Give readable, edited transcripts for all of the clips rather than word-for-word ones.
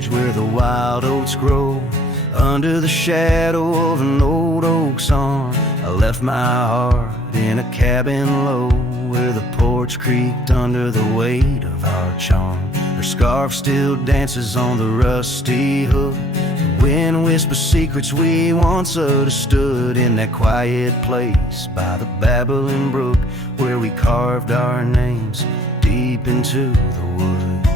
edge where the wild oats grow. Under the shadow of an old oak's arm, I left my heart in a cabin low, where the porch creaked under the weight of our charm. Her scarf still dances on the rusty hook. The wind whispers secrets we once understood, in that quiet place by the babbling brook, where we carved our names deep into the wood.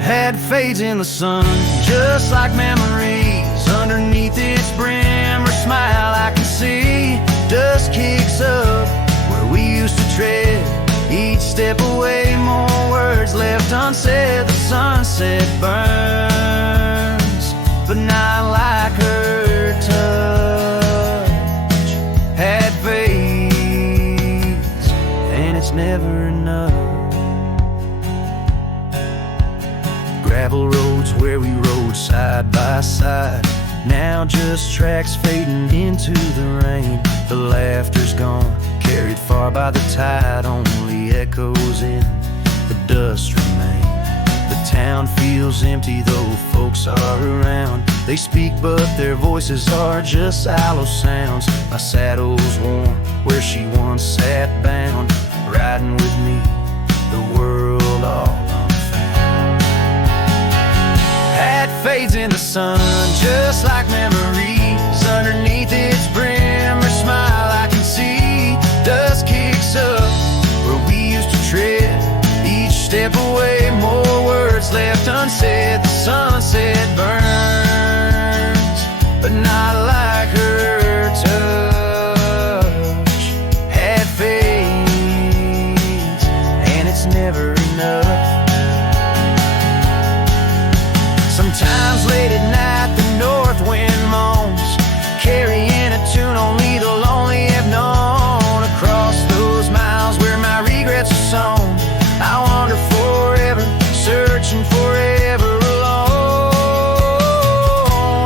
Had fades in the sun, just like memories. Underneath its brim, her smile I can see. Dust kicks up where we used to tread. Each step away, more words left unsaid. The sunset burns, but not like her touch. Had fades, and it's never enough. Gravel roads where we rode side by side, now just tracks fading into the rain. The laughter's gone, carried far by the tide, only echoes in the dust remain. The town feels empty though folks are around. They speak but their voices are just hollow sounds. My saddle's warm where she once sat bound, riding with me the world all unfound. Hat fades in the sun, just like memories. Underneath its brim, her smile I can see. Dust kicks up where we used to tread. Each step away, more words left unsaid. The sunset burns, but not like her touch. Had fades, and it's never enough. Sometimes late at night the north wind moans, carrying a tune only the lonely have known. Across those miles where my regrets are sown, I wander forever, searching forever alone.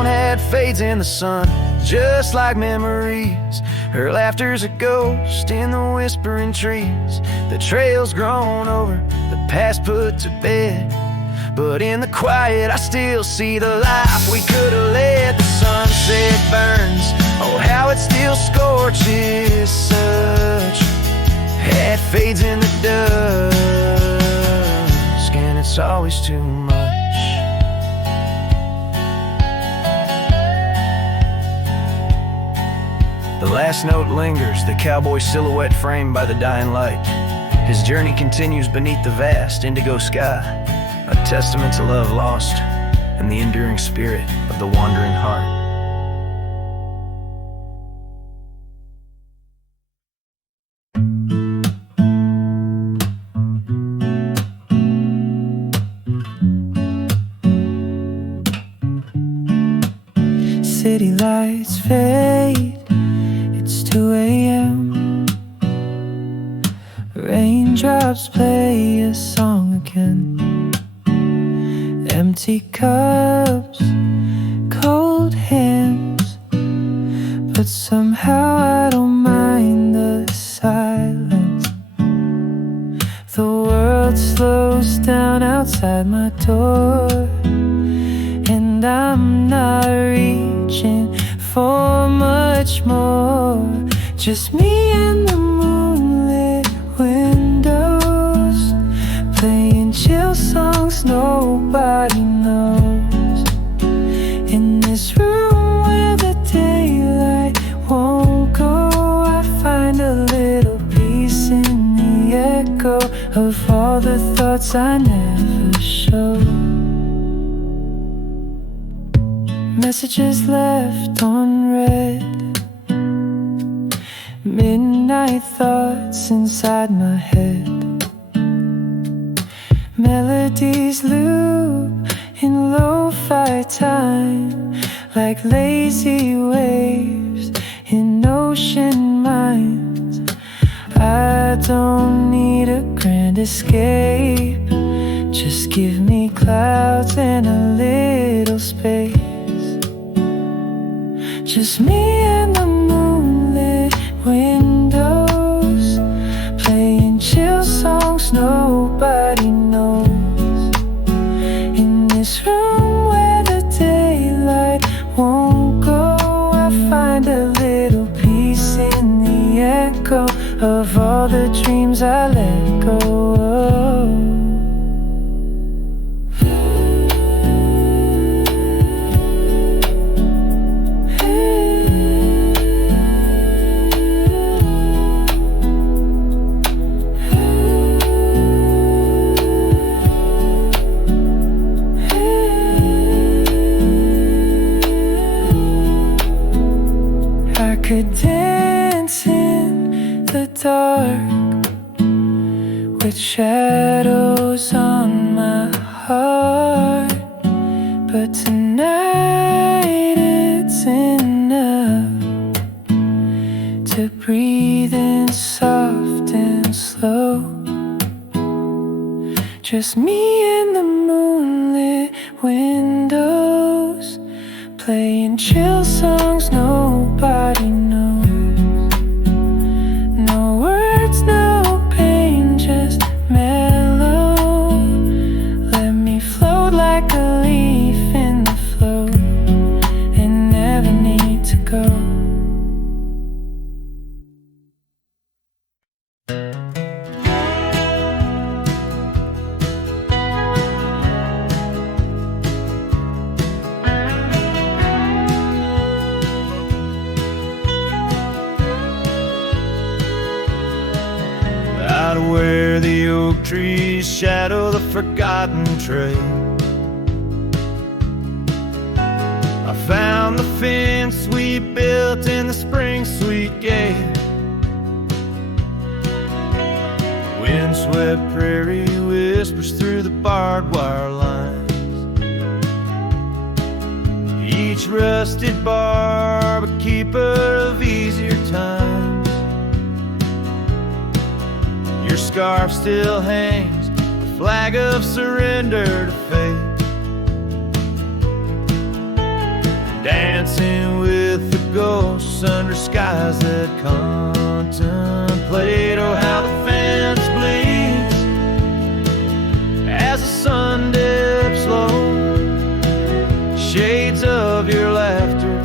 Had fades in the sun, just like memories. Her laughter's a ghost in the whispering trees. The trail's grown over, the past put to bed, but in the quiet I still see the life we could have led. The sunset burns, oh how it still scorches such. Hat fades in the dusk, and it's always too much. The last note lingers, the cowboy silhouette framed by the dying light. His journey continues beneath the vast indigo sky, a testament to love lost and the enduring spirit of the wandering heart. City lights fade, it's 2 a.m. Raindrops play a song again. Empty cups, cold hands, but somehow I don't mind the silence. The world slows down outside my door, and I'm not reaching for much more. Just me and the moonlit windows, playing chill songs nobody knows. In this room where the daylight won't go, I find a little peace in the echo of all the thoughts I never show. Messages left unread, midnight thoughts inside my head. Melodies loop in lo-fi time, like lazy waves in ocean minds. I don't need a grand escape, just give me clouds and a little space. Just me and the moonlit windows, playing chill songs nobody knows. In a little piece in the echo of all the dreams I let go of. Could dance in the dark with shadows on my heart, but tonight it's enough to breathe in soft and slow. Just me and the moonlit windows, playing chill songs nobody knows. No words, no pain, just mellow. Let me float like a leaf in the flow and never need to go. Where the oak trees shadow the forgotten trail, I found the fence we built in the spring sweet gale. Windswept prairie whispers through the barbed wire lines. Each rusted barb a keeper of easier times. Your scarf still hangs, a flag of surrender to fate. Dancing with the ghosts under skies that contemplate. Oh, how the fence bleeds as the sun dips low. Shades of your laughter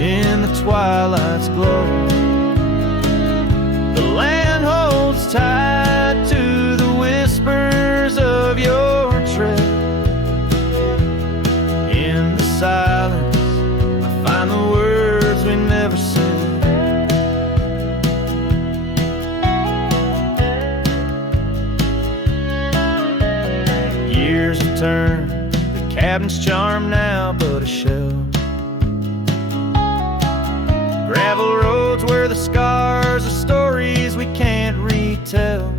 in the twilight's glow. The land holds tight to the whispers of your tread. In the silence, I find the words we never said. Years have turned, the cabin's charmed now but a shell. Gravel roads where the scars are stories we can't retell.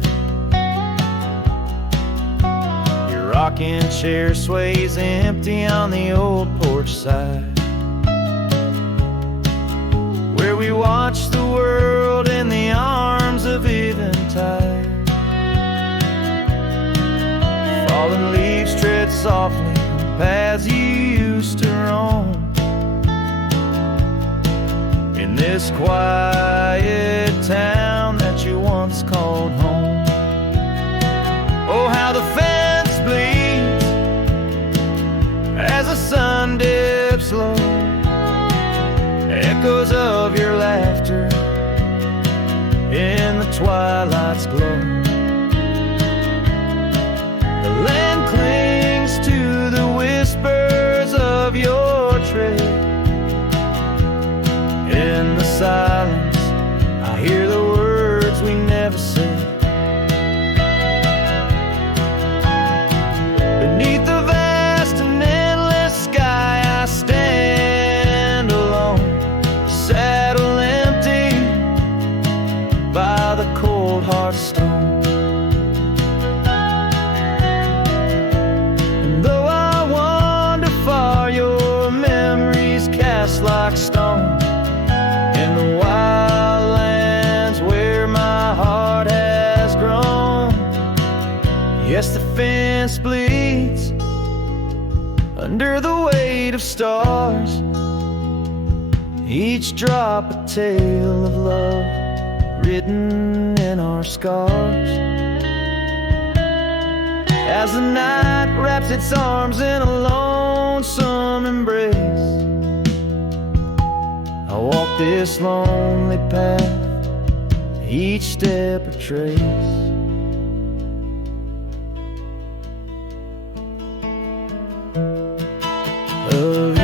Your rocking chair sways empty on the old porch side, where we watch the world in the arms of eventide. Fallen leaves tread softly on paths you used to roam. In this quiet town that you once called home. Oh, how the fence bleeds as the sun dips low. Echoes of your laughter in the twilight's glow. The land clings to the whispers of your tread. In the silence, I hear the words we never said. Beneath the vast and endless sky, I stand alone, saddle empty by the cold hard stone. And though I wander far, your memories cast like stone. In the wild lands where my heart has grown. Yes, the fence bleeds under the weight of stars, each drop a tale of love written in our scars. As the night wraps its arms in a lonesome embrace, I walk this lonely path, each step a trace of you.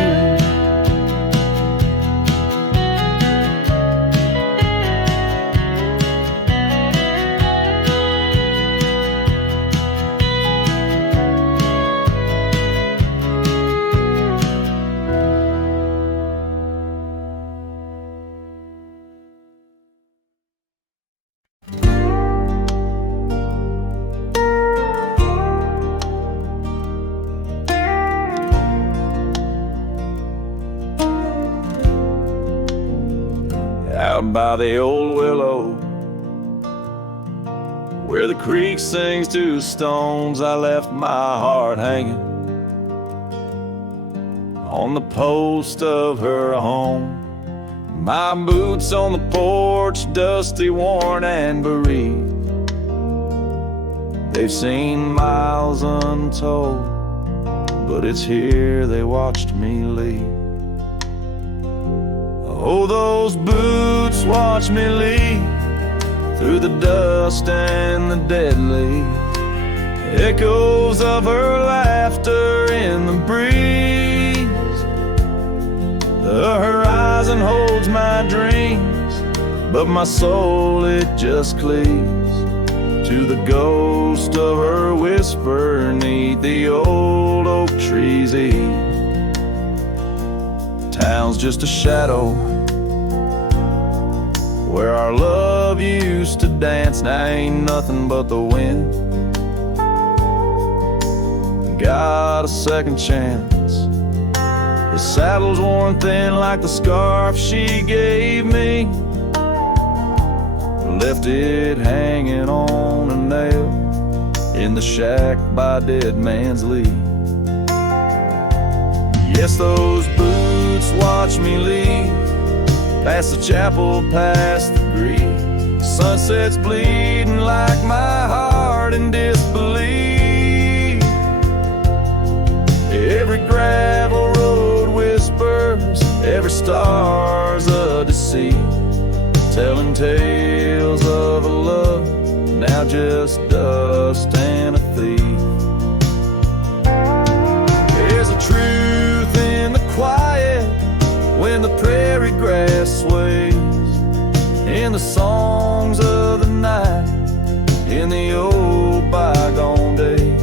Out by the old willow, where the creek sings to stones, I left my heart hanging on the post of her home. My boots on the porch, dusty, worn, and bereaved. They've seen miles untold, but it's here they watched me leave. Oh, those boots watch me leave through the dust and the dead leaves. Echoes of her laughter in the breeze. The horizon holds my dreams, but my soul, it just cleaves to the ghost of her whisper 'neath the old oak tree's eaves. Town's just a shadow where our love used to dance. Now ain't nothing but the wind. Got a second chance. The saddle's worn thin like the scarf she gave me. Left it hanging on a nail in the shack by Dead Man's Leave. Yes, those boots watch me leave, past the chapel, past the grief. Sunset's bleeding like my heart in disbelief. Every gravel road whispers, every star's a deceit, telling tales of a love now just dust and a thief. There's a truth in the quiet when the prairie grass sways, in the songs of the night, in the old bygone days.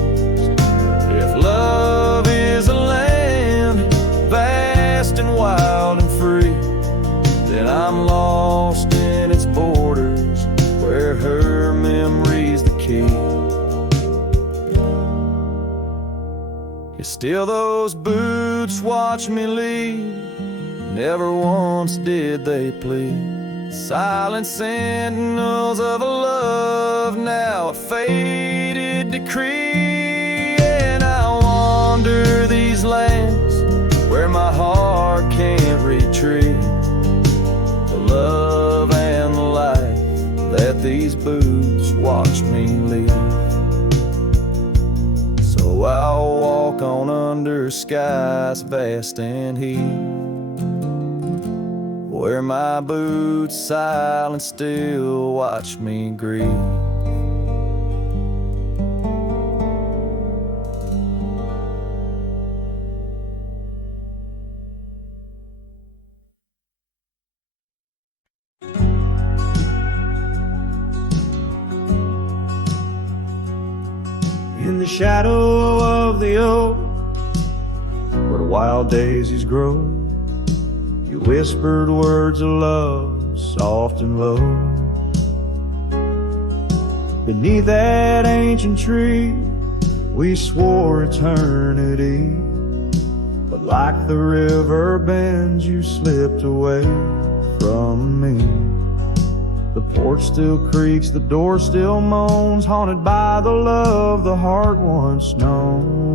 If love is a land vast and wild and free, then I'm lost in its borders, where her memory's the key. Yet still those boots watch me leave, never once did they plead. Silent sentinels of a love, now a faded decree. And I'll wander these lands where my heart can't retreat. The love and the life that these boots watch me leave. So I'll walk on under skies vast and heat, where my boots silent still watch me grieve. In the shadow of the oak, where wild daisies grow, you whispered words of love, soft and low. Beneath that ancient tree, we swore eternity. But like the river bends, you slipped away from me. The porch still creaks, the door still moans, haunted by the love the heart once known.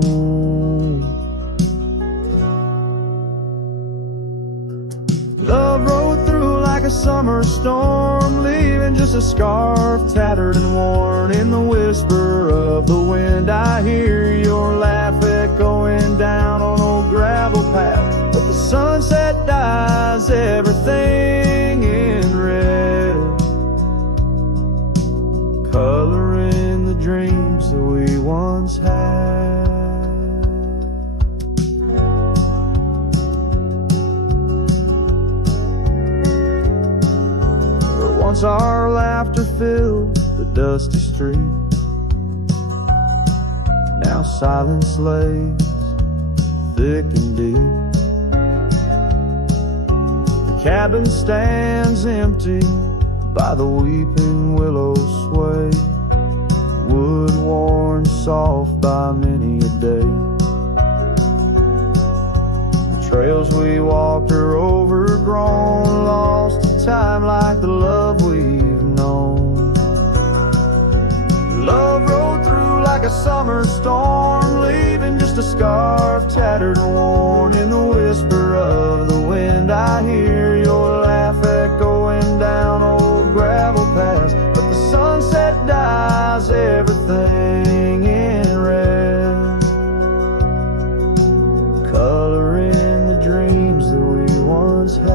Love rode through like a summer storm, leaving just a scarf tattered and worn. In the whisper of the wind, I hear your laugh echoing down on old gravel paths. But the Sunset dyes everything in red, coloring the dreams that we once had. Where once our laughter filled the dusty street, now silence lays thick and deep. The cabin stands empty by the weeping willow sway, wood worn soft by many a day. The trails we walked are overgrown, lost to time like the love we've known. Love rode through like a summer storm, leaving just a scarf tattered and worn. In the whisper of the wind I hear your laugh echoing down old gravel paths, but the sunset dyes everything in red, coloring the dreams that we once had.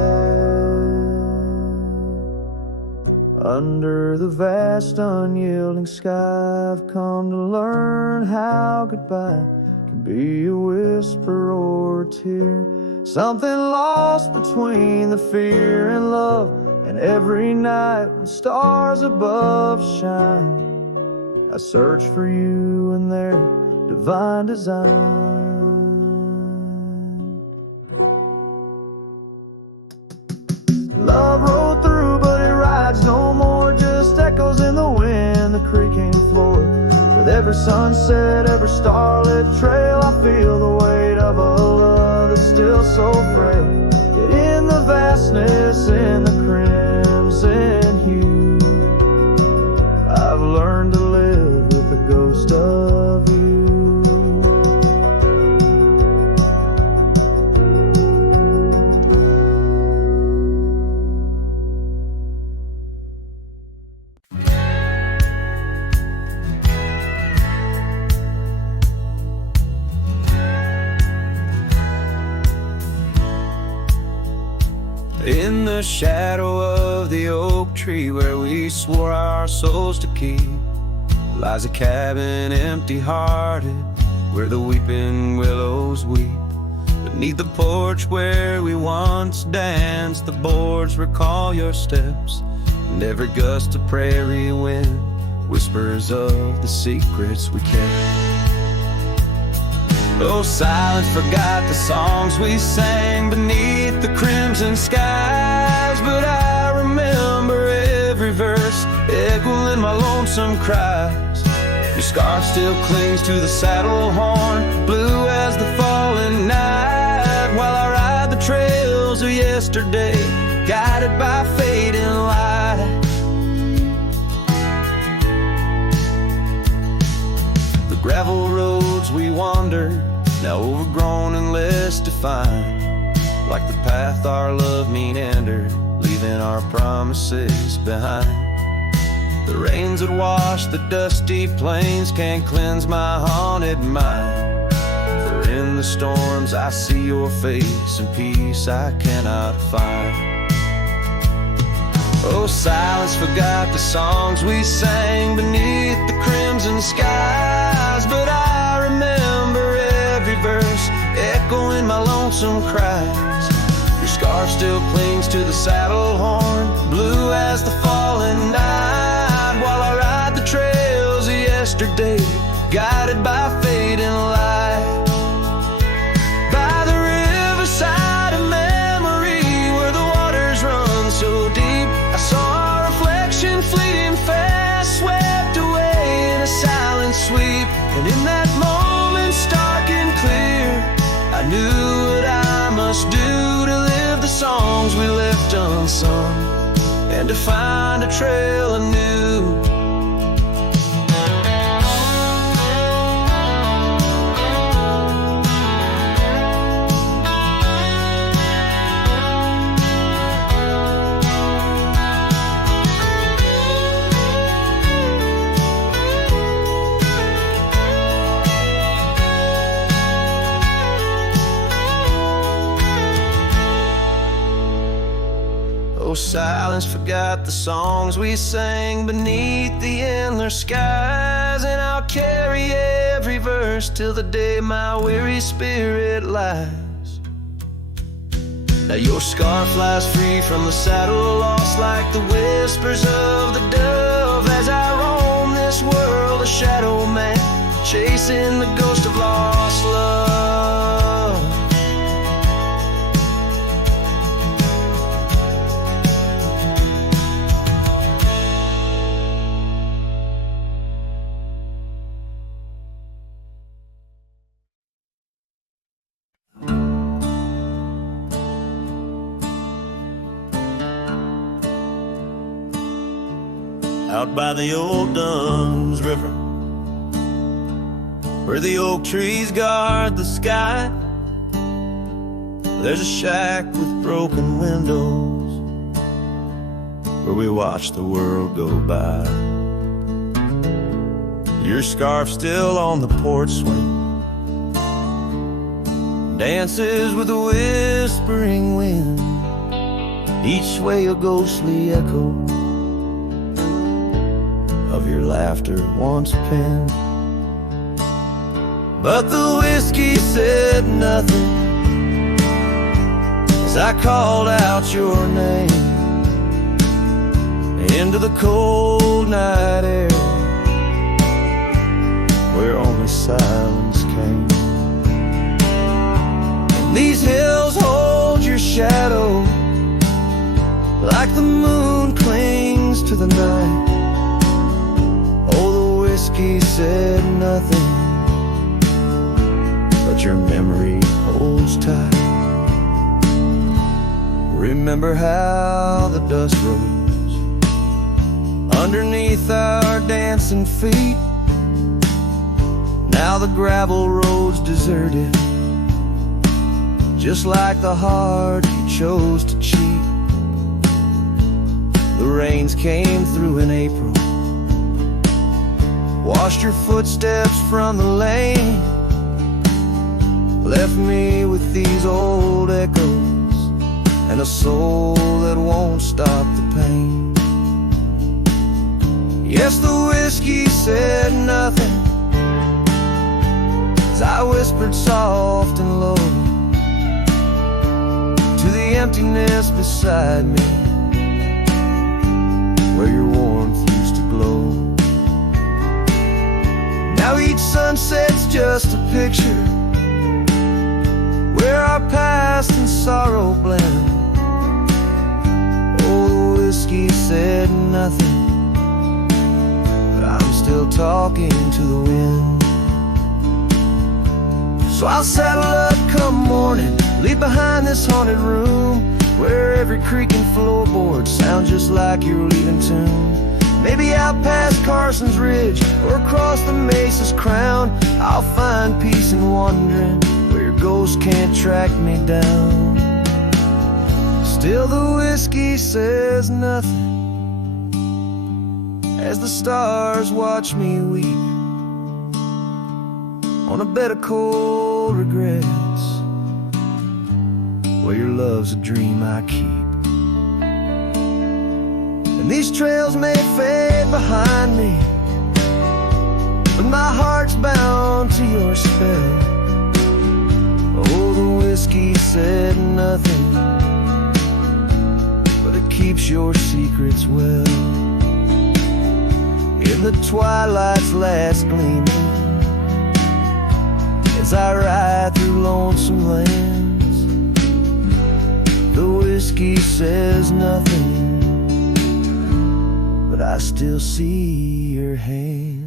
Under the vast unyielding sky I've come to learn how goodbye can be a whisper or a tear, something lost between the fear and love. And every night when stars above shine, I search for you in their divine design. Love rolled through, but it rides no more, just echoes in the wind, the creaking floor. With every sunset, every starlit trail, I feel the weight of a love that's still so frail. Yet in the vastness, in the crimson hue, I've learned to live with the ghost of you. In the shadow of the oak tree where we swore our souls to keep, lies a cabin empty-hearted where the weeping willows weep. Beneath the porch where we once danced, the boards recall your steps, and every gust of prairie wind whispers of the secrets we kept. Oh, silence forgot the songs we sang beneath the crimson skies, but I remember every verse echoing my lonesome cries. Your scarf still clings to the saddle horn, blue as the falling night, while I ride the trails of yesterday, guided by fate and light. The gravel roads we wandered, now overgrown and less defined, like the path our love meandered, leaving our promises behind. The rains that wash the dusty plains can't cleanse my haunted mind, for in the storms I see your face and peace I cannot find. Oh, silence forgot the songs we sang beneath the crimson skies, but I remember every verse echoing my lonesome cries. Your scarf still clings to the saddle horn, blue as the falling night, while I ride the trails of yesterday, guided by fate and light. By the riverside of memory where the waters run so deep, I saw a reflection fleeting fast, swept away in a silent sweep. And in that moment, stark and clear, I knew what I must do to live the songs we left unsung, and to find a trail anew. so silence forgot the songs we sang beneath the endless skies. And I'll carry every verse till the day my weary spirit lies. Now your scarf flies free from the saddle, lost like the whispers of the dove. As I roam this world, a shadow man, chasing the ghost of lost love. Out by the old Dunn's River, where the oak trees guard the sky, there's a shack with broken windows where we watch the world go by. Your scarf still on the porch swing, dances with a whispering wind, each way a ghostly echo of your laughter once penned. But the whiskey said nothing as I called out your name into the cold night air where only silence came. And these hills hold your shadow like the moon clings to the night. Oh, the whiskey said nothing, but your memory holds tight. Remember how the dust rose underneath our dancing feet. Now the gravel road's deserted, just like the heart you chose to cheat. The rains came through in April, washed your footsteps from the lane, left me with these old echoes and a soul that won't stop the pain. Yes, the whiskey said nothing as I whispered soft and low to the emptiness beside me where your warmth used to glow. Now each sunset's just a picture where our past and sorrow blend. Oh, the whiskey said nothing, but I'm still talking to the wind. So I'll saddle up come morning, leave behind this haunted room where every creaking floorboard sounds just like your leaving tune. Maybe out past Carson's Ridge or across the Mesa's crown, I'll find peace in wandering where your ghost can't track me down. Still the whiskey says nothing as the stars watch me weep on a bed of cold regrets where your love's a dream I keep. And these trails may fade behind me, but my heart's bound to your spell. Oh, the whiskey said nothing, but it keeps your secrets well. In the twilight's last gleaming, as I ride through lonesome lands, the whiskey says nothing, but I still see your hands.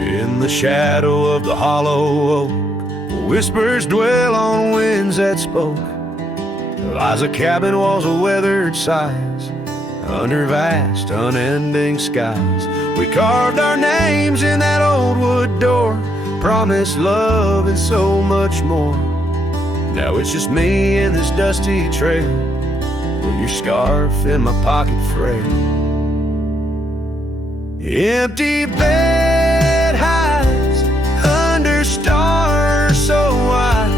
In the shadow of the hollow oak, whispers dwell on winds that spoke. Lies a cabin walls of weathered sighs under vast unending skies. We carved our names in that old wood door, promised love and so much more. Now it's just me and this dusty trail, with your scarf in my pocket frail. Empty bed hides under stars so wide,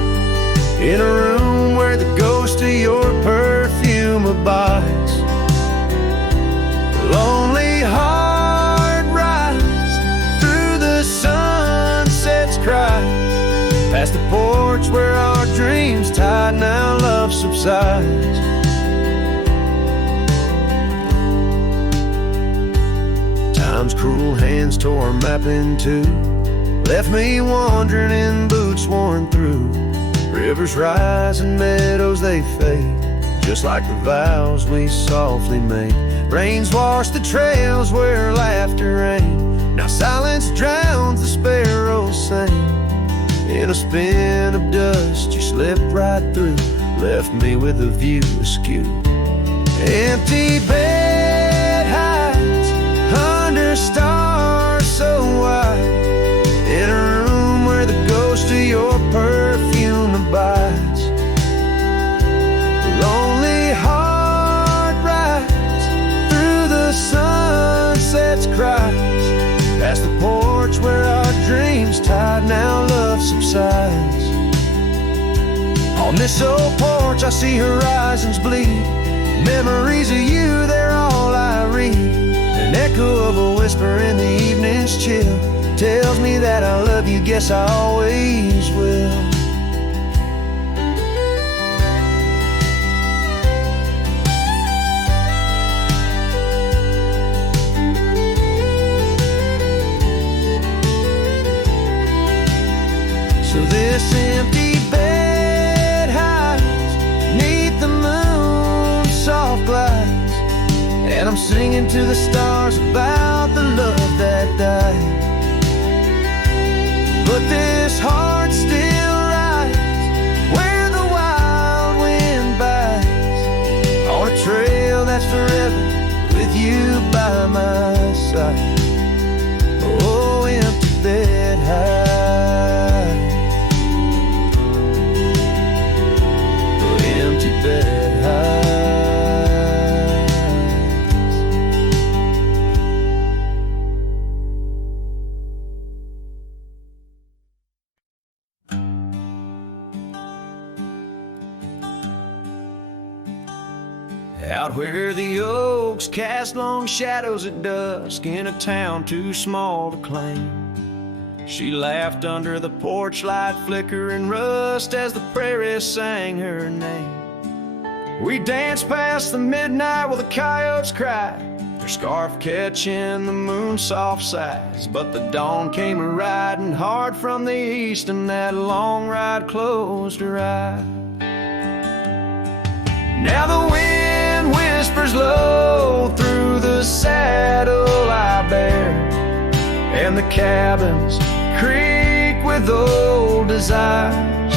in a room where the ghost of your perfume abides. Lonely heart rides through the sunset's cry, past the porch where our dreams tied, now love subsides. Time's cruel hands tore a map in two, left me wandering in boots worn through. Rivers rise and meadows they fade, just like the vows we softly made. Rains wash the trails where laughter rained, now silence drowns the sparrows sing. In a spin of dust you slipped right through, left me with a view askew. Empty bed hides under stars so wide, in a room where the ghost of your perfume abides. Lonely heart rides through the sunset's cries, past the porch where our dreams tied, now love subsides. On this old porch I see horizons bleed, memories of you, they're all I read. An echo of a whisper in the evening's chill tells me that I love you, guess I always will. So this empty bed hides neath the moon's soft glides, and I'm singing to the stars about the love that died. But this heart still rides where the wild wind bites, on a trail that's forever with you by my side. Oh, empty bed hides, oh, empty bed hides. Out where the oaks cast long shadows at dusk, in a town too small to claim, she laughed under the porch light flickering rust as the prairie sang her name. We danced past the midnight while the coyotes cried, their scarf catching the moon's soft sighs. But the dawn came a-riding hard from the east, and that long ride closed her eyes. Now the wind whispers low through the saddle I bear, and the cabins creak with old desires.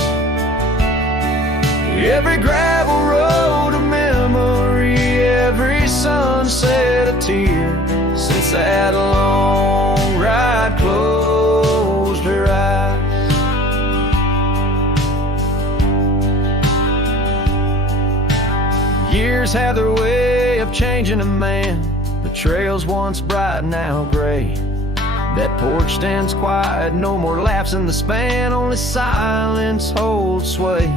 Every gravel road a memory, every sunset a tear, since that long ride closed her eyes. Years have their way of changing a man, the trails once bright now gray. That porch stands quiet, no more laughs in the span, only silence holds sway.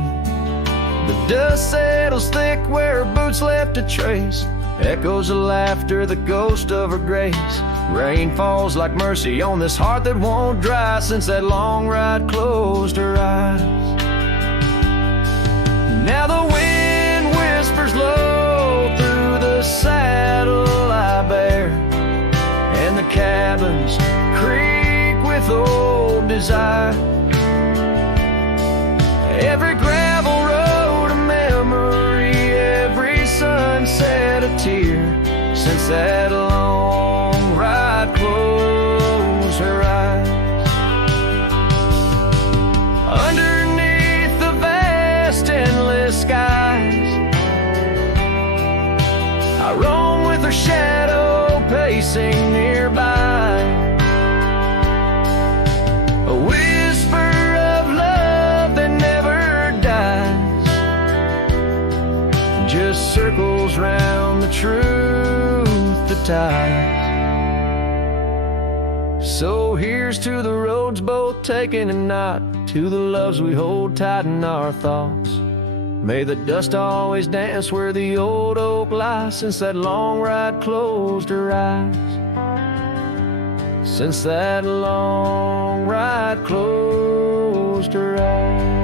The dust settles thick where her boots left a trace, echoes of laughter, the ghost of her grace. Rain falls like mercy on this heart that won't dry, since that long ride closed her eyes. Now the wind whispers low through the saddle I bear, and the cabins creak with old desire. Every gravel road a memory, every sunset a tear, since that long ride closed her eyes. Underneath the vast endless skies, I roam with her shadow pacing nearby. With ties. So here's to the roads both taken and not, to the loves we hold tight in our thoughts. May the dust always dance where the old oak lies, since that long ride closed her eyes. Since that long ride closed her eyes.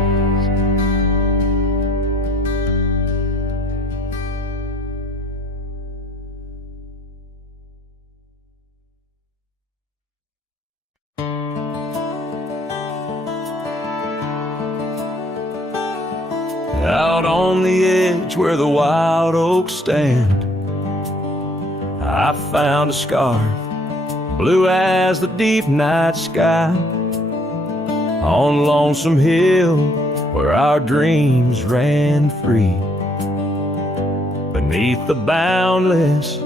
Out on the edge where the wild oaks stand, I found a scarf, blue as the deep night sky, on Lonesome Hill where our dreams ran free, beneath the boundless,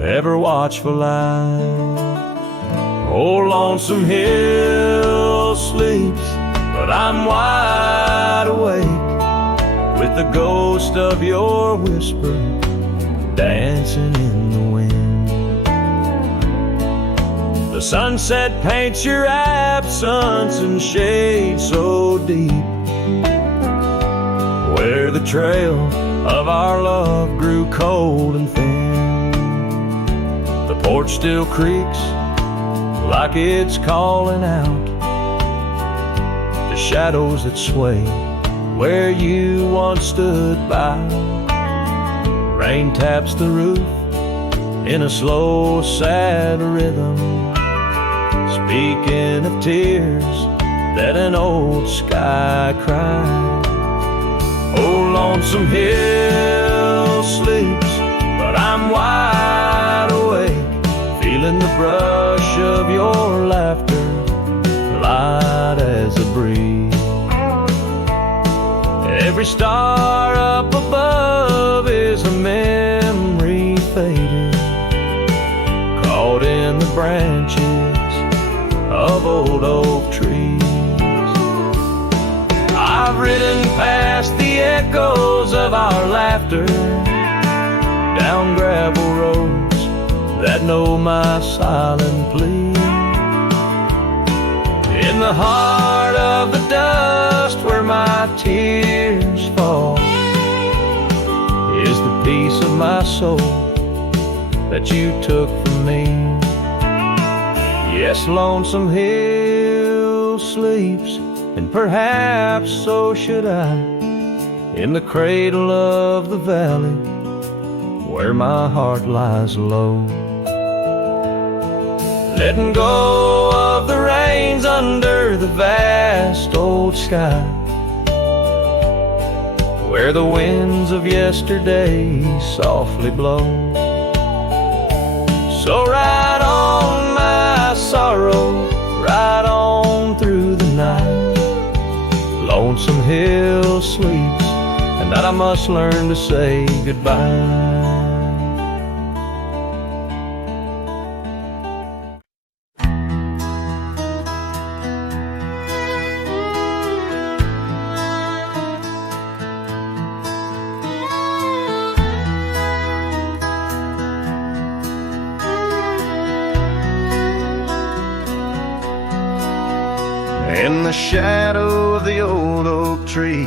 ever watchful eye. Oh, Lonesome Hill sleeps, but I'm wide awake, with the ghost of your whisper dancing in the wind. The sunset paints your absence in shade so deep, where the trail of our love grew cold and thin. The porch still creaks like it's calling out the shadows that sway where you once stood by. Rain taps the roof in a slow, sad rhythm, speaking of tears that an old sky cried. Oh, Lonesome Hill sleeps, but I'm wide awake, feeling the brush of your laughter, light as a breeze. Every star up above is a memory faded, caught in the branches of old oak trees. I've ridden past the echoes of our laughter, down gravel roads that know my silent plea. In the heart of the dust where my tears fall is the piece of my soul that you took from me. Yes, Lonesome Hill sleeps, and perhaps so should I, in the cradle of the valley where my heart lies low, letting go of the reins under the vast old sky, where the winds of yesterday softly blow. So ride on, my sorrow, ride on through the night. Lonesome Hill sleeps, and that I must learn to say goodbye. In the shadow of the old oak tree,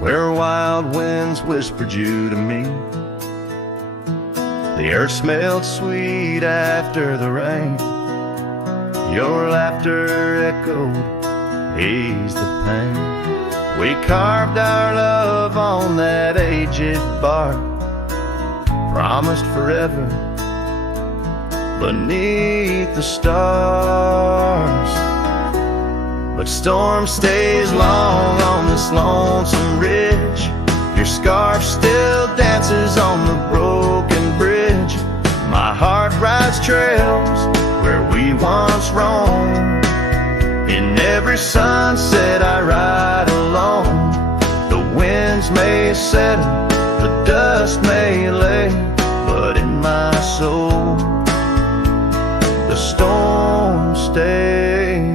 where wild winds whispered you to me, the earth smelled sweet after the rain. Your laughter echoed, eased the pain. We carved our love on that aged bark, promised forever beneath the stars. But storm stays long on this lonesome ridge. Your scarf still dances on the broken bridge. My heart rides trails where we once roamed. In every sunset I ride alone. The winds may settle, the dust may lay, but in my soul the storm stays.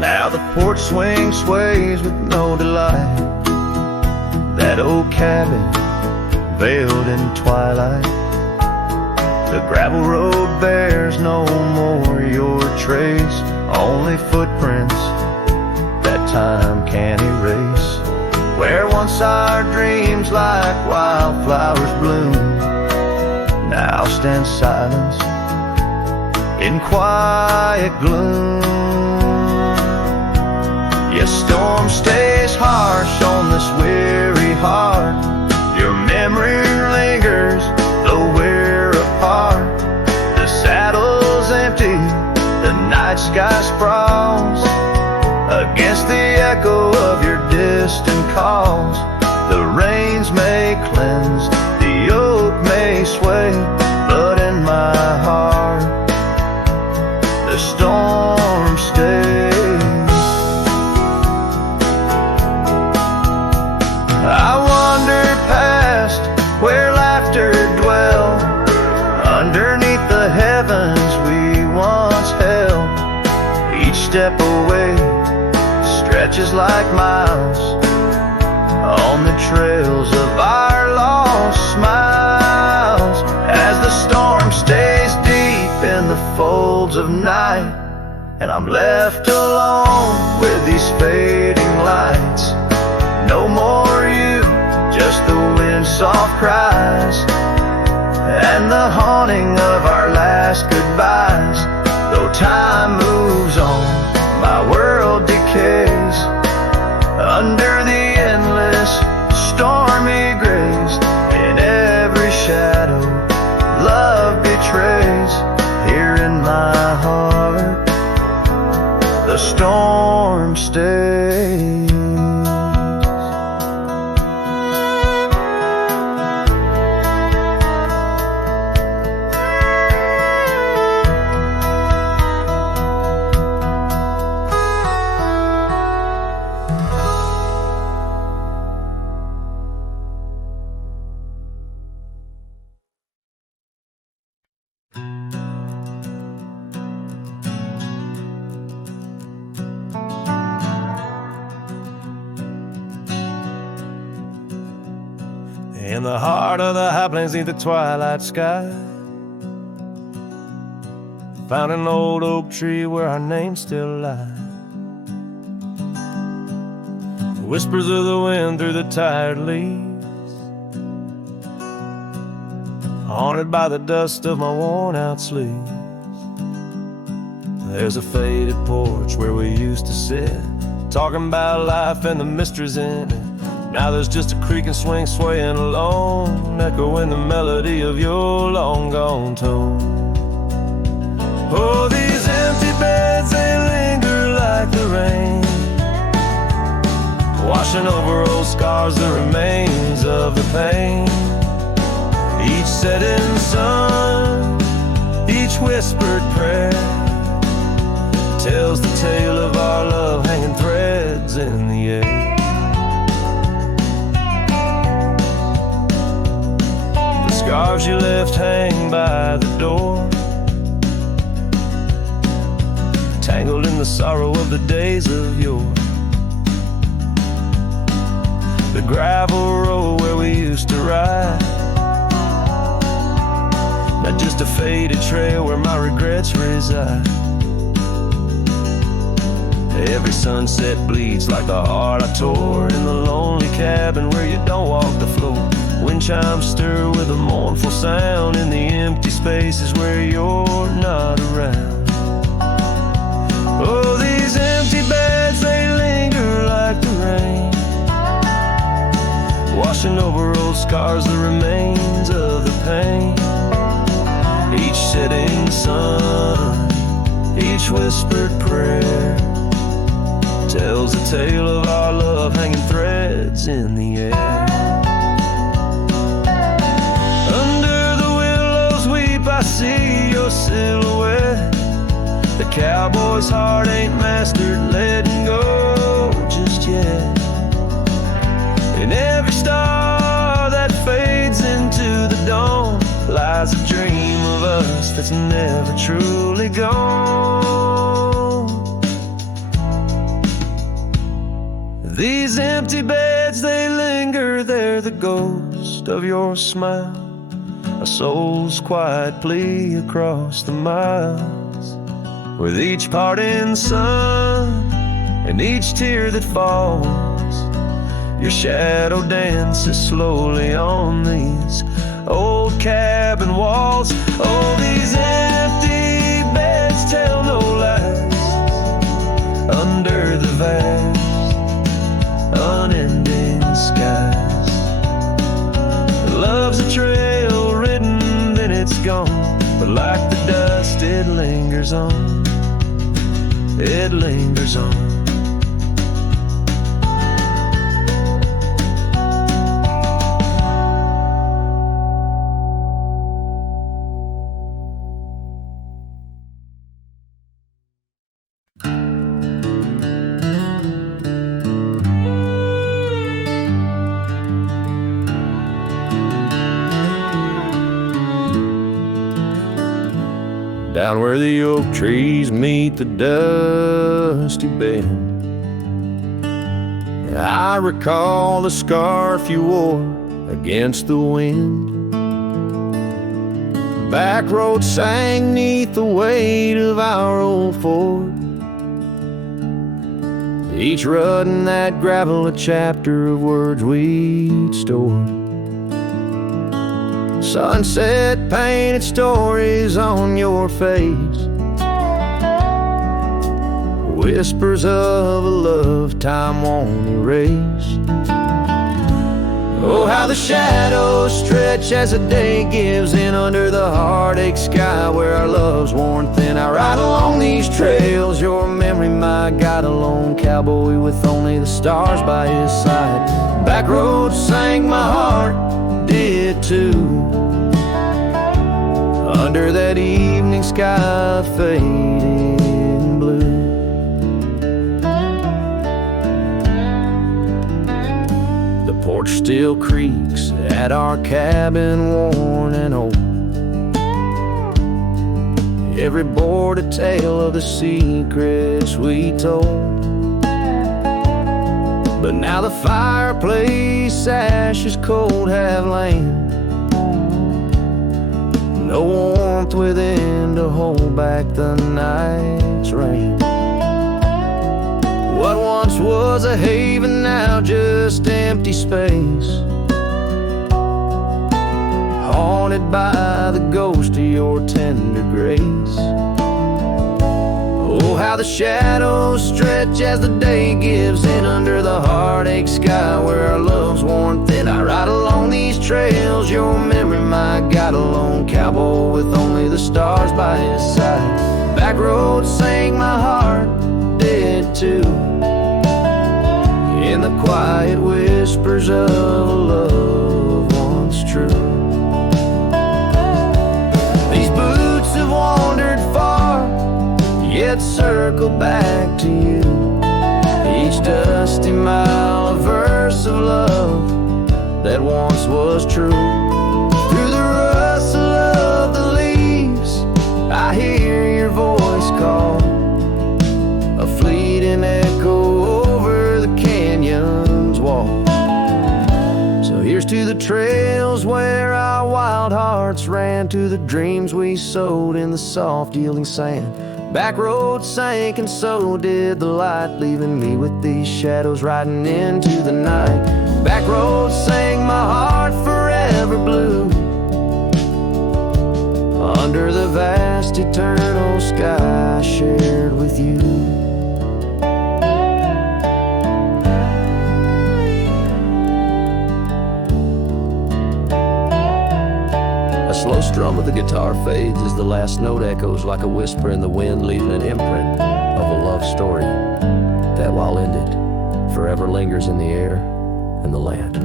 Now the porch swing sways with no delight. That old cabin veiled in twilight. The gravel road bears no more your trace, only footprints that time can't erase. Where once our dreams like wildflowers bloom, now stand silence in quiet gloom. Yes, storm stays harsh on this weary heart. Your memory lingers, though we're apart. The saddle's empty, the night sky sprawls against the echo of your distant calls. The rains may cleanse, the oak may sway, but in my heart the storm stays. I wander past where laughter dwelled, underneath the heavens we once held. Each step away stretches like miles on the trails of our lost smiles, as the storm stays deep in the folds of night, and I'm left alone with these fading lights. No more you, just the wind's soft cries and the haunting of our last goodbyes. Though time moves on, my world decays under the endless stormy grays. In every shadow love betrays. Here in my heart the storm stays. In the heart of the high plains neath the twilight sky, found an old oak tree where our names still lie. Whispers of the wind through the tired leaves, haunted by the dust of my worn out sleeves. There's a faded porch where we used to sit, talking about life and the mysteries in it. Now there's just a creak and swing swaying alone, echoing the melody of your long gone tone. Oh, these empty beds, they linger like the rain, washing over old scars, the remains of the pain. Each setting sun, each whispered prayer, tells the tale of our love hanging threads in the air. Scarves you left hang by the door, tangled in the sorrow of the days of yore. The gravel road where we used to ride, not just a faded trail where my regrets reside. Every sunset bleeds like the heart I tore in the lonely cabin where you don't walk the floor. Wind chimes stir with a mournful sound in the empty spaces where you're not around. Oh, these empty beds, they linger like the rain, washing over old scars, the remains of the pain. Each setting sun, each whispered prayer, tells the tale of our love hanging threads in the air. I see your silhouette. The cowboy's heart ain't mastered letting go just yet. In every star that fades into the dawn lies a dream of us that's never truly gone. These empty beds, they linger there hear the ghost of your smile, a soul's quiet plea across the miles. With each parting sun and each tear that falls, your shadow dances slowly on these old cabin walls. Oh, these empty beds tell no lies under the vast, unending skies. Love's a trail written, then it's gone, but like the dust it lingers on, it lingers on. Down where the oak trees meet the dusty bend, I recall the scarf you wore against the wind. Back road sang 'neath the weight of our old Ford, each rut in that gravel a chapter of words we'd stored. Sunset painted stories on your face, whispers of a love time won't erase. Oh, how the shadows stretch as the day gives in under the heartache sky where our love's worn thin. I ride along these trails, your memory my guide, a lone cowboy with only the stars by his side. Back roads sang my heart, did too, under that evening sky fading blue. The porch still creaks at our cabin, worn and old, every board a tale of the secrets we told. But now the fireplace ashes cold have lain, no warmth within to hold back the night's rain. What once was a haven now just empty space, haunted by the ghost of your tender grace. Oh, how the shadows stretch as the day gives in under the heartache sky where our love's worn thin. I ride along these trails, your memory my guide, a lone cowboy with only the stars by his side. Back roads sang my heart, did too, in the quiet whispers of a love once true. These boots have wandered far, yet circle back to you. Each dusty mile a verse of love that once was true. Through the rustle of the leaves I hear your voice call, a fleeting echo over the canyon's wall. So here's to the trails where our wild hearts ran, to the dreams we sowed in the soft yielding sand. Back roads sank and so did the light, leaving me with these shadows riding into the night. Back roads sang my heart forever blue, under the vast eternal sky I shared with you. A slow strum of the guitar fades as the last note echoes like a whisper in the wind, leaving an imprint of a love story that, while ended, forever lingers in the air and the land.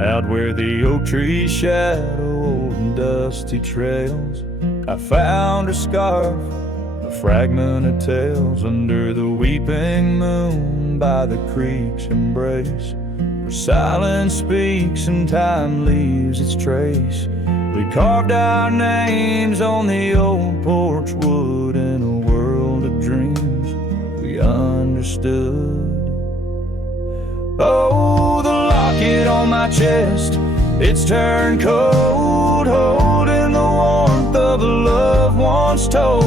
Out where the oak trees shadow old and dusty trails, I found her scarf, a fragment of tales under the weeping moon by the creek's embrace, where silence speaks and time leaves its trace. We carved our names on the old porch wood in a world of dreams we understood. Oh, the locket on my chest, it's turned cold, holding the warmth of a love once told.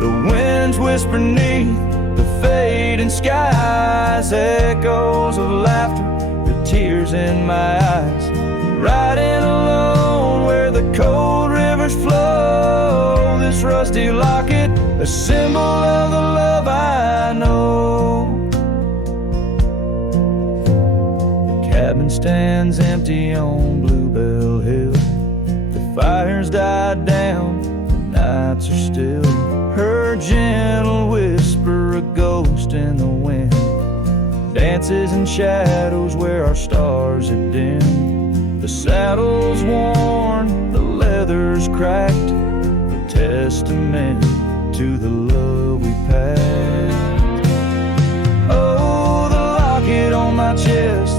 The winds whisper neath the fading skies, echoes of laughter, the tears in my eyes. Riding alone where the cold rivers flow, this rusty locket, a symbol of the love I know. The cabin stands empty on Bluebell Hill. The fire's died down, the nights are still. Her gentle whisper, a ghost in the wind, dances in shadows where our stars are dim. The saddle's worn, the leather's cracked, a testament to the love we packed. Oh, the locket on my chest,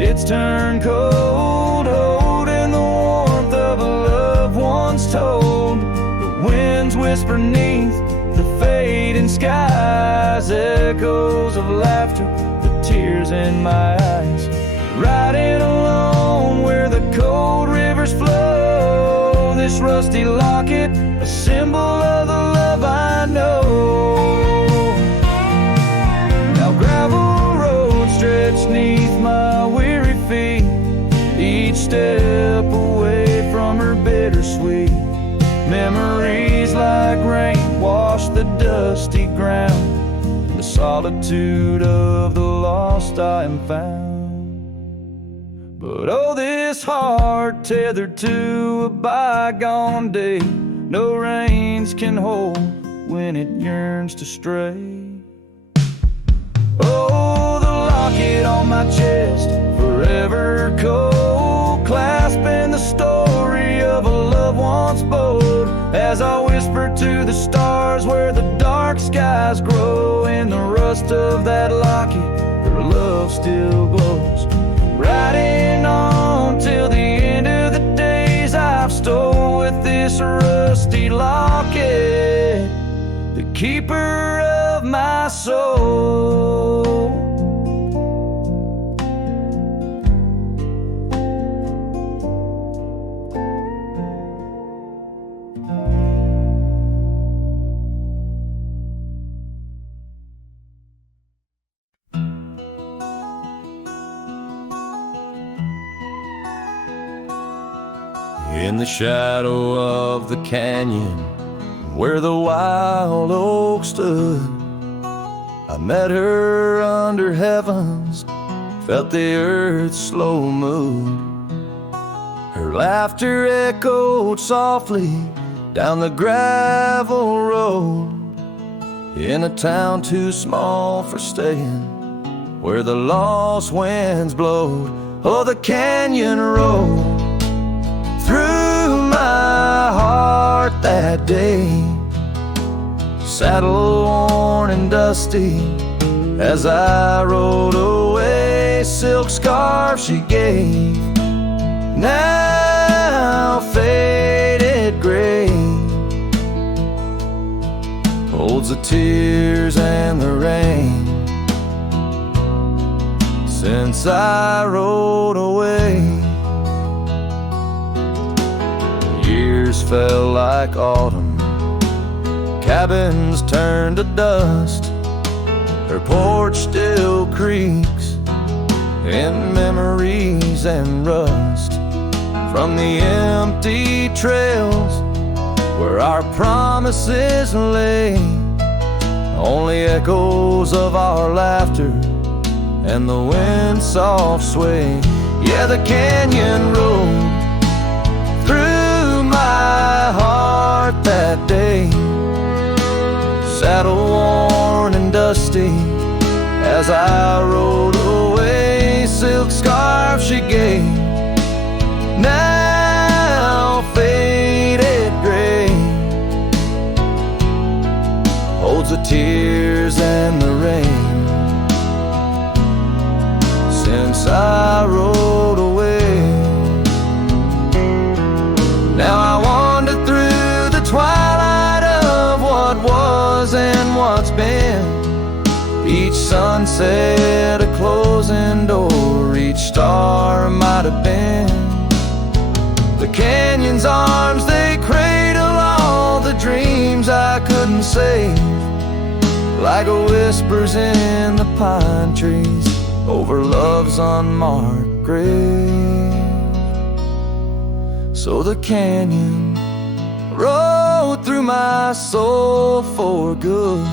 it's turned cold, holding the warmth of a love once told. The winds whisper neath the fading skies, echoes of laughter, the tears in my eyes. Riding alone where the cold rivers flow, this rusty locket, a symbol of the love I know. Now gravel roads stretch neath my weary feet, each step away from her bittersweet. Memories like rain wash the dusty ground, in the solitude of the lost I am found. But oh, this heart tethered to a bygone day, no reins can hold when it yearns to stray. Oh, the locket on my chest, forever cold, clasping the story of a love once bold. As I whisper to the stars where the dark skies grow, in the rust of that locket, her love still glows. Riding on till the end of the days I've stole with this rusty locket, the keeper of my soul. In the shadow of the canyon where the wild oak stood, I met her under heavens, felt the earth's slow move. Her laughter echoed softly down the gravel road, in a town too small for staying, where the lost winds blowed. Oh, the canyon road through my heart that day, saddle worn and dusty as I rode away. Silk scarf she gave, now faded gray, holds the tears and the rain since I rode away. Years fell like autumn, cabins turned to dust, her porch still creaks in memories and rust. From the empty trails where our promises lay, only echoes of our laughter and the wind's soft sway. Yeah, the canyon road through my heart that day, saddle worn and dusty as I rode away. Silk scarf she gave, now faded gray, and the rain. Since I rode away, now I wander through the twilight of what was and what's been. Each sunset a closing door, each star might have been. The canyon's arms, they cradle all the dreams I couldn't save, like whispers in the pine trees over love's unmarked grave. So the canyon rode through my soul for good,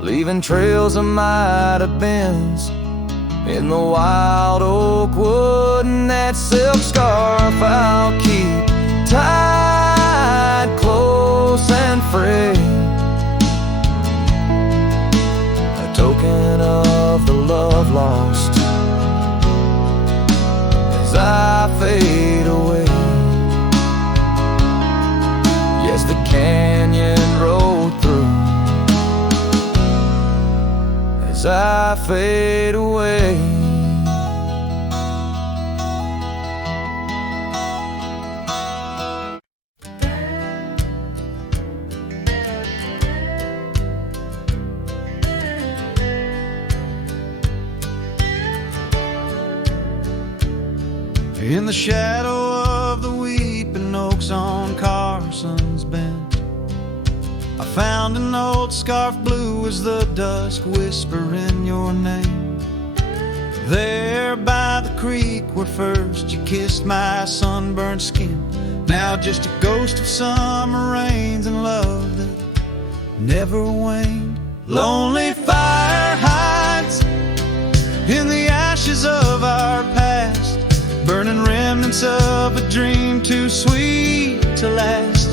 leaving trails of might have beens in the wild oak wood. And that silk scarf I'll keep tied close and frayed, a token of the love lost as I fade away. Yes, the canyon rode through as I fade away. In the shadow of the weeping oaks on Carson's Bend, I found an old scarf blue as the dusk, whispering your name. There by the creek where first you kissed my sunburned skin, now just a ghost of summer rains and love that never waned. Lonely fire hides in the ashes of our past, burning remnants of a dream too sweet to last.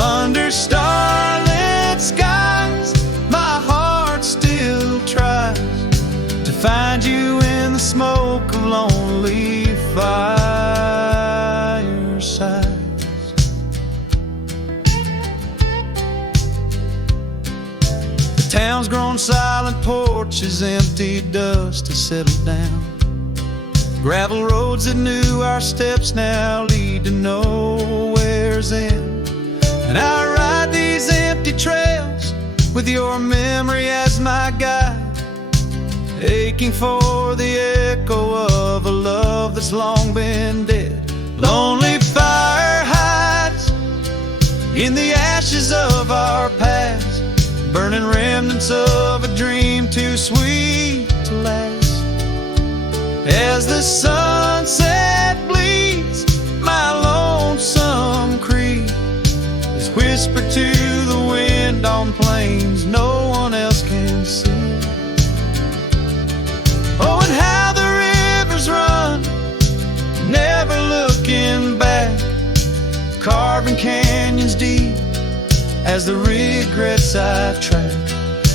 Under starlit skies, my heart still tries to find you in the smoke of lonely firesides. The town's grown silent, porches empty, dust has settled down. Gravel roads that knew our steps now lead to nowhere's end. And I ride these empty trails with your memory as my guide, aching for the echo of a love that's long been dead. Lonely fire hides in the ashes of our past, burning remnants of a dream too sweet to last. As the sunset bleeds, my lonesome creed is whispered to the wind on plains no one else can see. Oh, and how the rivers run, never looking back, carving canyons deep as the regrets I've tracked.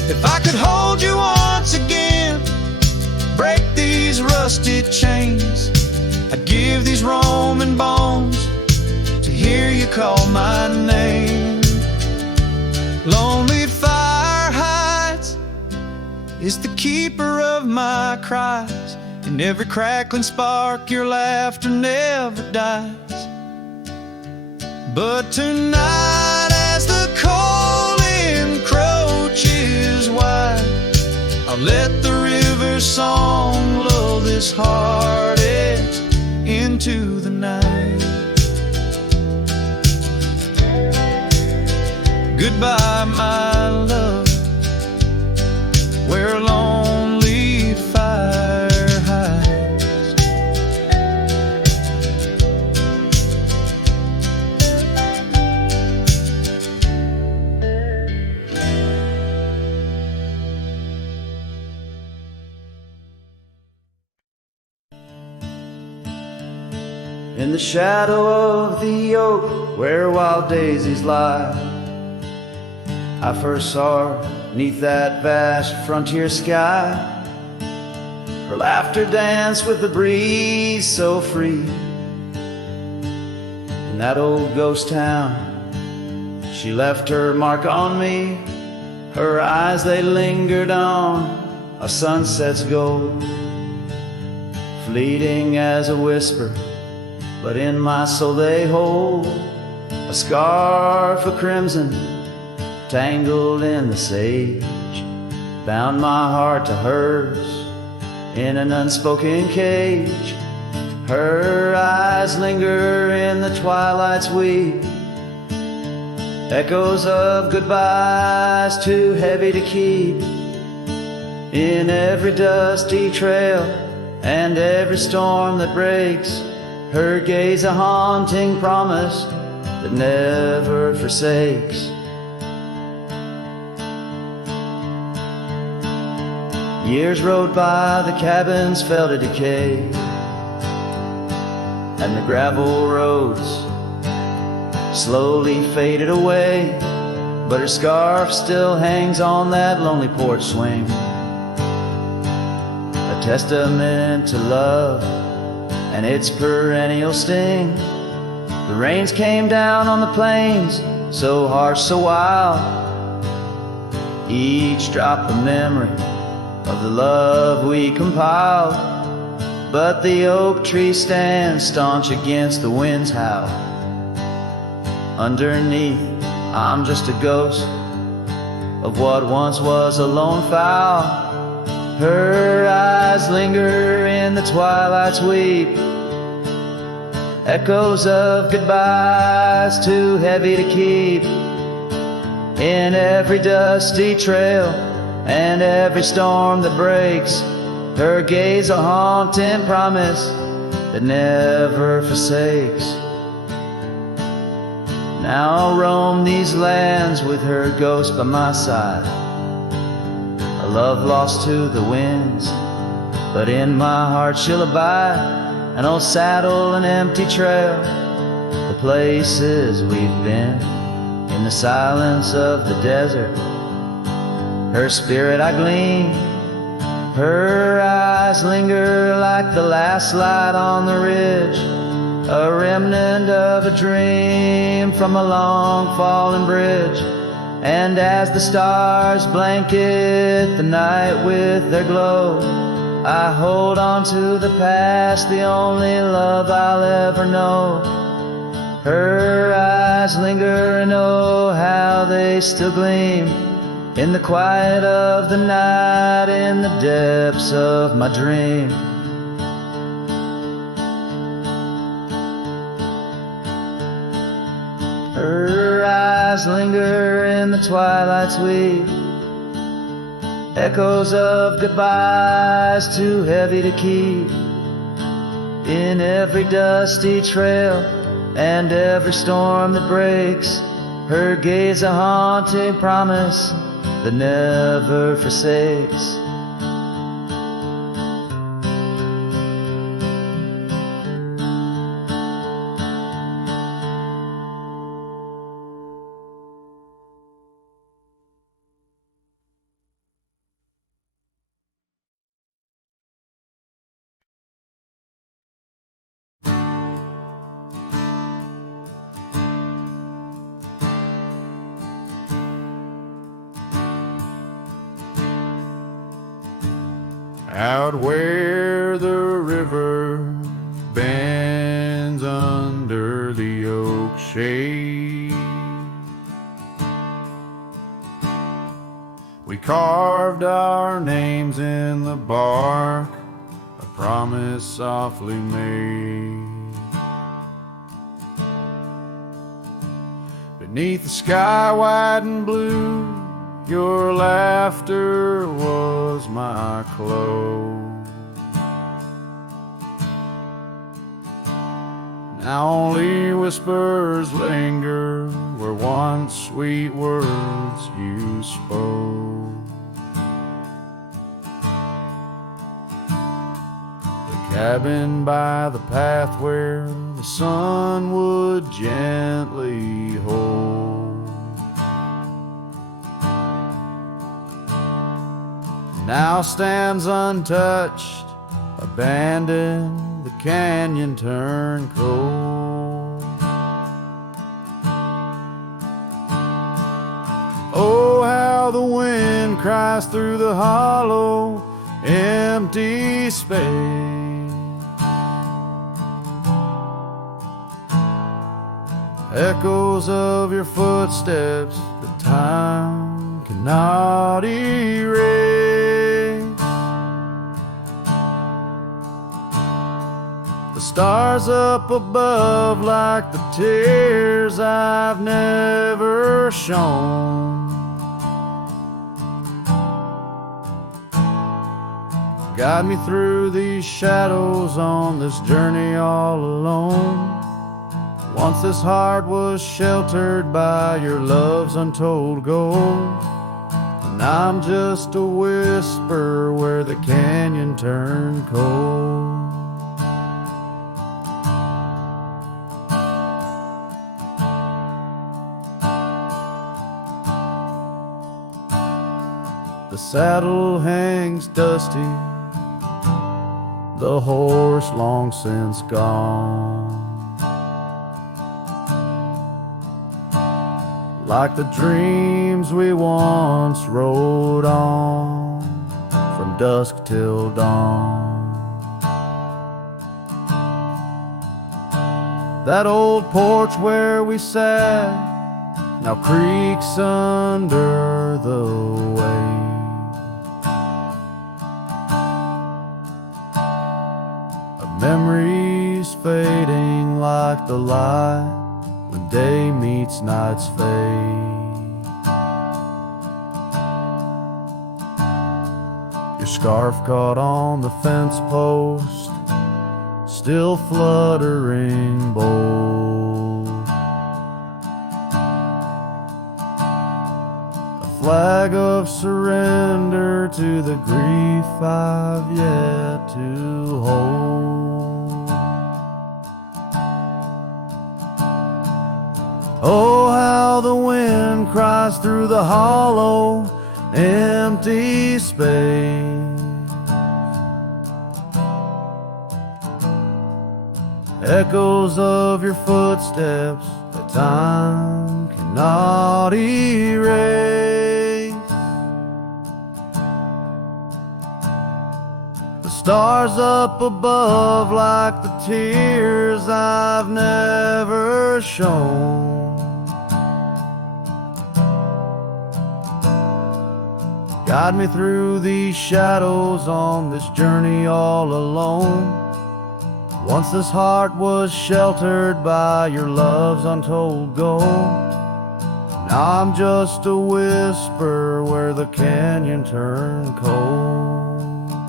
If I could hold you once again, break these rusted chains, I'd give these Roman bones to hear you call my name. Lonely fire hides is the keeper of my cries, in every crackling spark your laughter never dies. But tonight as the cold encroaches wide, I'll let the river's song lull this heartache into the night. Goodbye, my love, where a lonely fire hides. In the shadow of the oak where wild daisies lie, I first saw her 'neath that vast frontier sky. Her laughter danced with the breeze so free. In that old ghost town, she left her mark on me. Her eyes, they lingered on a sunset's gold, fleeting as a whisper, but in my soul they hold a scarf of crimson tangled in the sage, bound my heart to hers in an unspoken cage. Her eyes linger in the twilight's weep, echoes of goodbyes too heavy to keep. In every dusty trail and every storm that breaks, her gaze a haunting promise that never forsakes. Years rode by, the cabins fell to decay, and the gravel roads slowly faded away, but her scarf still hangs on that lonely porch swing, a testament to love and its perennial sting. The rains came down on the plains, so harsh, so wild, each drop a memory of the love we compiled. But the oak tree stands staunch against the wind's howl. Underneath, I'm just a ghost of what once was a lone fowl. Her eyes linger in the twilight's weep, echoes of goodbyes too heavy to keep. In every dusty trail and every storm that breaks, her gaze a haunting promise that never forsakes. Now I'll roam these lands with her ghost by my side, a love lost to the winds, but in my heart she'll abide. An old saddle, an empty trail, the places we've been, in the silence of the desert, her spirit I glean. Her eyes linger like the last light on the ridge, a remnant of a dream from a long fallen bridge. And as the stars blanket the night with their glow, I hold on to the past, the only love I'll ever know. Her eyes linger and oh how they still gleam, in the quiet of the night, in the depths of my dream. Her eyes linger in the twilight's weep, echoes of goodbyes too heavy to keep. In every dusty trail and every storm that breaks, her gaze a haunting promise that never forsakes. Out where the river bends under the oak shade, we carved our names in the bark, a promise softly made. Beneath the sky white and blue, your laughter was my clothes. Now only whispers linger where once sweet words you spoke. The cabin by the path where the sun would gently hold, now stands untouched, abandoned, the canyon turned cold. Oh, how the wind cries through the hollow, empty space. Echoes of your footsteps that time cannot erase. The stars up above like the tears I've never shown. Guide me through these shadows on this journey all alone. Once this heart was sheltered by your love's untold gold, and I'm just a whisper where the canyon turned cold. The saddle hangs dusty, the horse long since gone. Like the dreams we once rode on, from dusk till dawn. That old porch where we sat now creaks under the weight of memories fading like the light when day meets night's fade. Your scarf caught on the fence post, still fluttering bold. A flag of surrender to the grief I've yet to hold. Oh, how the wind cries through the hollow, empty space. Echoes of your footsteps that time cannot erase. The stars up above like the tears I've never shown. Guide me through these shadows on this journey all alone. Once this heart was sheltered by your love's untold gold. Now I'm just a whisper where the canyon turned cold.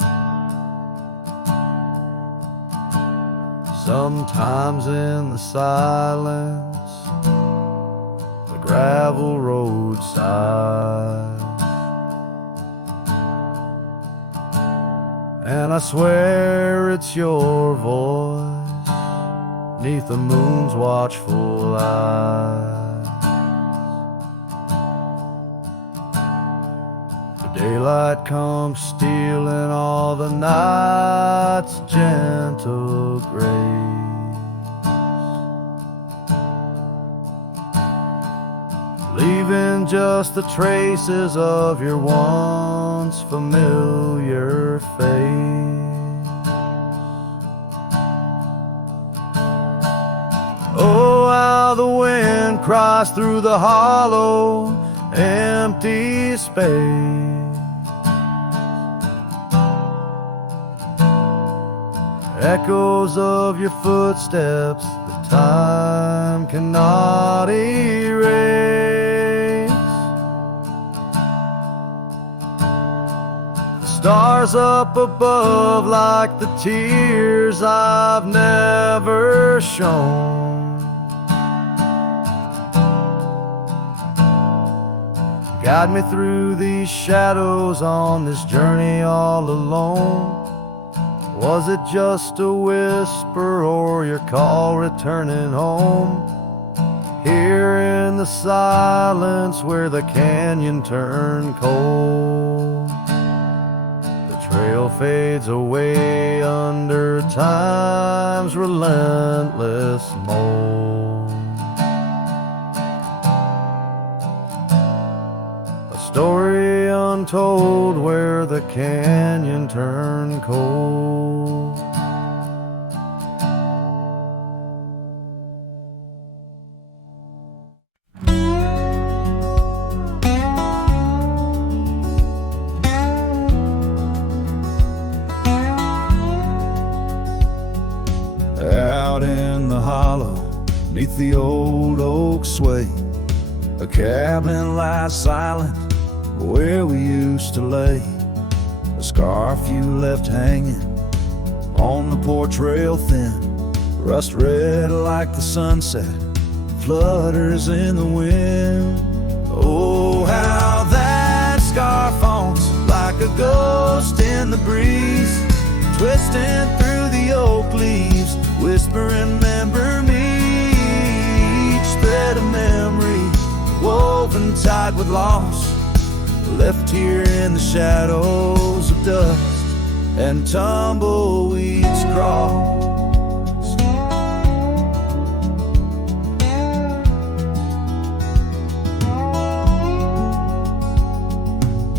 Sometimes in the silence, the gravel roadside, and I swear it's your voice 'neath the moon's watchful eyes. The daylight comes stealing all the night's gentle grace, leaving just the traces of your once familiar face. Oh, how the wind cries through the hollow, empty space. Echoes of your footsteps that time cannot erase. The stars up above like the tears I've never shown. Guide me through these shadows on this journey all alone. Was it just a whisper or your call returning home? Here in the silence where the canyon turned cold, the trail fades away under time's relentless mold. A story told where the canyon turned cold. Out in the hollow, neath the old oak sway, a cabin lies silent where we used to lay. A scarf you left hanging on the porch rail thin, rust red like the sunset, flutters in the wind. Oh, how that scarf haunts like a ghost in the breeze, twisting through the oak leaves, whispering, remember me. Each thread of memory woven tight with loss, left here in the shadows of dust and tumbleweeds cross.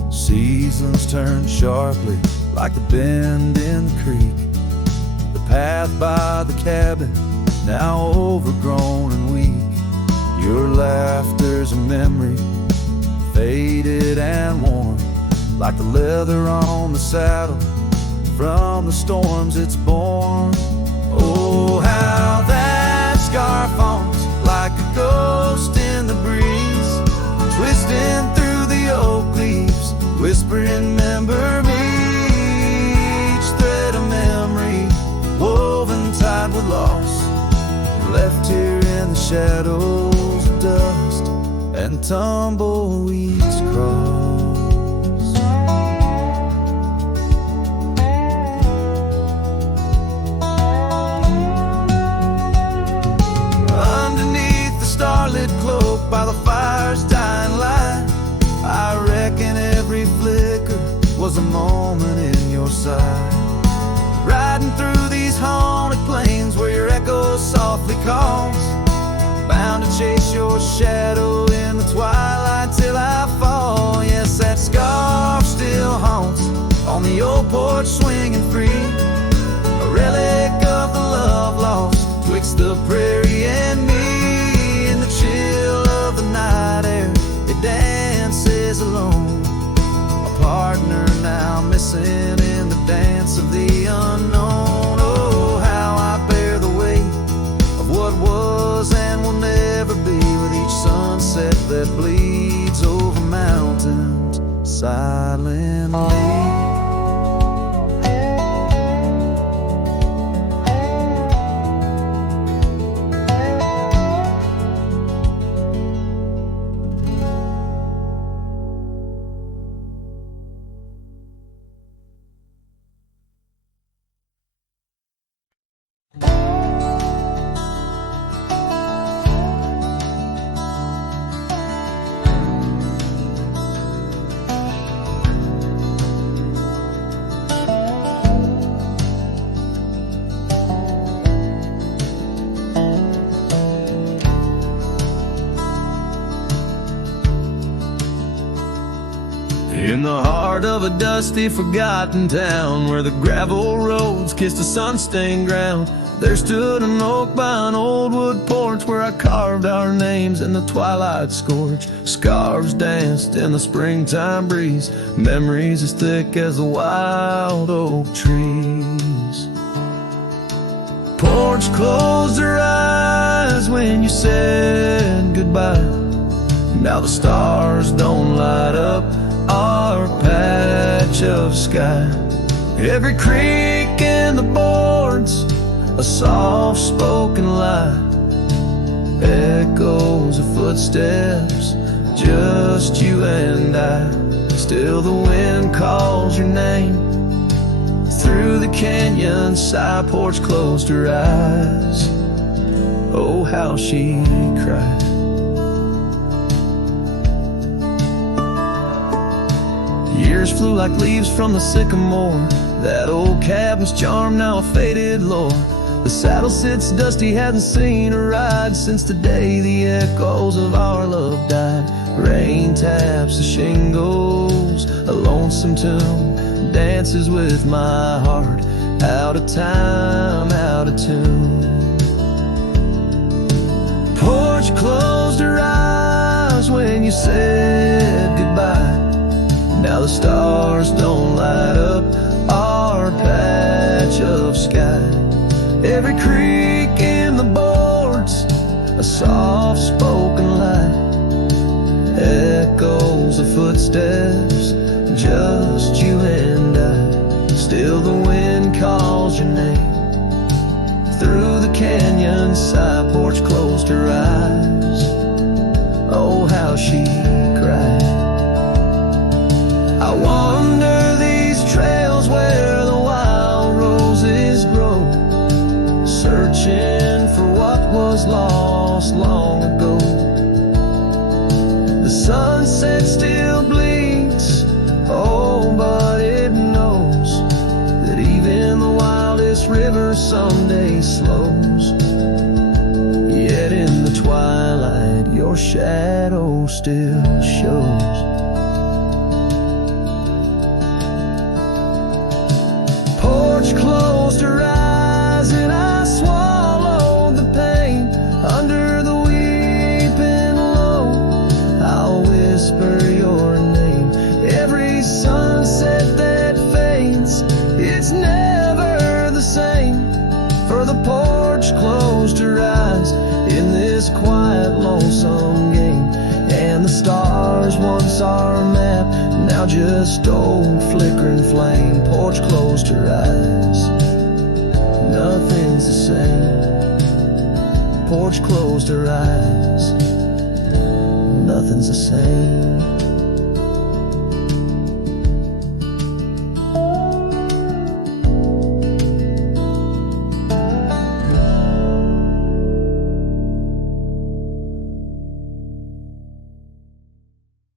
Seasons turn sharply like the bend in the creek, the path by the cabin now overgrown and weak. Your laughter's a memory, faded and worn, like the leather on the saddle from the storms it's borne. Oh, how that scarf haunts like a ghost in the breeze, twisting through the oak leaves, whispering, remember me. Each thread of memory woven tight with loss, left here in the shadows of dust and tumbleweeds cross. Underneath the starlit cloak by the fire's dying light, I reckon every flicker was a moment in your sight. Riding through these haunted plains where your echo softly calls, bound to chase your shadow in the twilight till I fall. Yes, that scarf still haunts on the old porch swinging free, a relic of the love lost twixt the prairie and me. In the chill of the night air, it dances alone, a partner now missing in the dance of the unknown. Oh, how I bear the weight of what was and will never be, with each sunset that bleeds over mountains silently. In the heart of a dusty, forgotten town, where the gravel roads kissed the sun-stained ground, there stood an oak by an old wood porch where I carved our names in the twilight scorch. Scarves danced in the springtime breeze, memories as thick as the wild oak trees. Porch closed her eyes when you said goodbye. Now the stars don't light up our patch of sky. Every creak in the boards, a soft-spoken lie, echoes of footsteps, just you and I. Still the wind calls your name through the canyon side. Porch closed her eyes, oh how she cried. Years flew like leaves from the sycamore, that old cabin's charm now a faded lore. The saddle sits dusty, hadn't seen a ride since the day the echoes of our love died. Rain taps the shingles, a lonesome tune dances with my heart. Out of time, out of tune. Porch closed her eyes when you said goodbye. Now the stars don't light up our patch of sky. Every creak in the boards, a soft-spoken lie. Echoes of footsteps, just you and I. Still the wind calls your name. Through the canyon side, porch closed her eyes. Oh, how she cried. I wander these trails where the wild roses grow, searching for what was lost long ago. The sunset still blinks, oh, but it knows that even the wildest river someday slows. Yet in the twilight, your shadow still shows. Porch closed her eyes and I swallowed the pain. Under the weeping low, I'll whisper your name. Every sunset that fades, it's never the same. For the porch closed her eyes in this quiet, lonesome game. And the stars, once our map, now just old flickering flame. Porch closed her eyes, nothing's the same. Porch closed her eyes, nothing's the same.